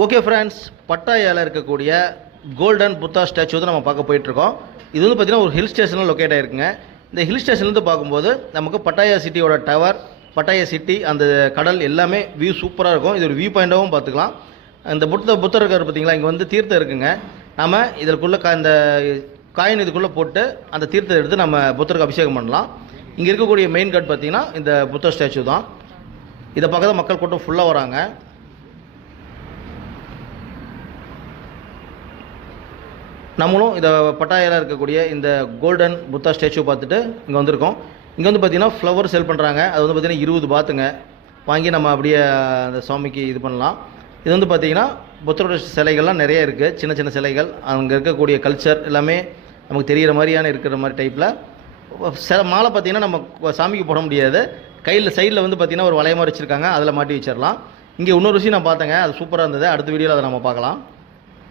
Okay friends, பட்டாயாவில் இருக்கக்கூடிய golden Buddha statue வந்து நம்ம பார்க்க போயிட்டுருக்கோம். இது வந்து பார்த்திங்கன்னா ஒரு ஹில் ஸ்டேஷனில் லொக்கேட் ஆகிருக்குங்க. இந்த ஹில் ஸ்டேஷன்லேருந்து பார்க்கும்போது நமக்கு பட்டாயா சிட்டியோட டவர், பட்டாயா சிட்டி, அந்த கடல் எல்லாமே வியூ சூப்பராக இருக்கும். இது ஒரு வியூ பாயிண்டாகவும் பார்த்துக்கலாம். இந்த புத்தர் இருக்கார் பார்த்தீங்களா, இங்கே வந்து தீர்த்தம் இருக்குங்க. நம்ம இதற்குள்ளே இந்த காயின் இதுக்குள்ளே போட்டு அந்த தீர்த்தத்தை எடுத்து நம்ம புத்தருக்கு அபிஷேகம் பண்ணலாம். இங்கே இருக்கக்கூடிய மெயின் கார்டு பார்த்திங்கன்னா இந்த புத்தர் ஸ்டாச்சு தான். இதை பார்க்க மக்கள் கூட்டம் ஃபுல்லாக வராங்க. நம்மளும் இதை பட்டாயாவில் இருக்கக்கூடிய இந்த கோல்டன் புத்தா ஸ்டாச்சு பார்த்துட்டு இங்கே வந்திருக்கோம். இங்கே வந்து பார்த்திங்கன்னா ஃப்ளவர் சேல் பண்ணுறாங்க. அது வந்து பார்த்திங்கன்னா 20 பாத்துங்க வாங்கி நம்ம அப்படியே அந்த சுவாமிக்கு இது பண்ணலாம். இது வந்து பார்த்திங்கன்னா புத்தரோட சிலைகள்லாம் நிறைய இருக்குது. சின்ன சின்ன சிலைகள், அங்கே இருக்கக்கூடிய கல்ச்சர் எல்லாமே நமக்கு தெரிகிற மாதிரியான இருக்கிற மாதிரி டைப்பில் மாலை பார்த்திங்கன்னா நம்ம சாமிக்கு போட முடியாது. கையில் சைடில் வந்து பார்த்திங்கன்னா ஒரு வளைய மாதிரி வச்சுருக்காங்க, அதில் மாட்டி வச்சிடலாம். இங்கே இன்னொரு விஷயம் நான் பார்த்தேங்க, அது சூப்பராக இருந்தது. அடுத்த வீடியோவில் அதை நம்ம பார்க்கலாம்.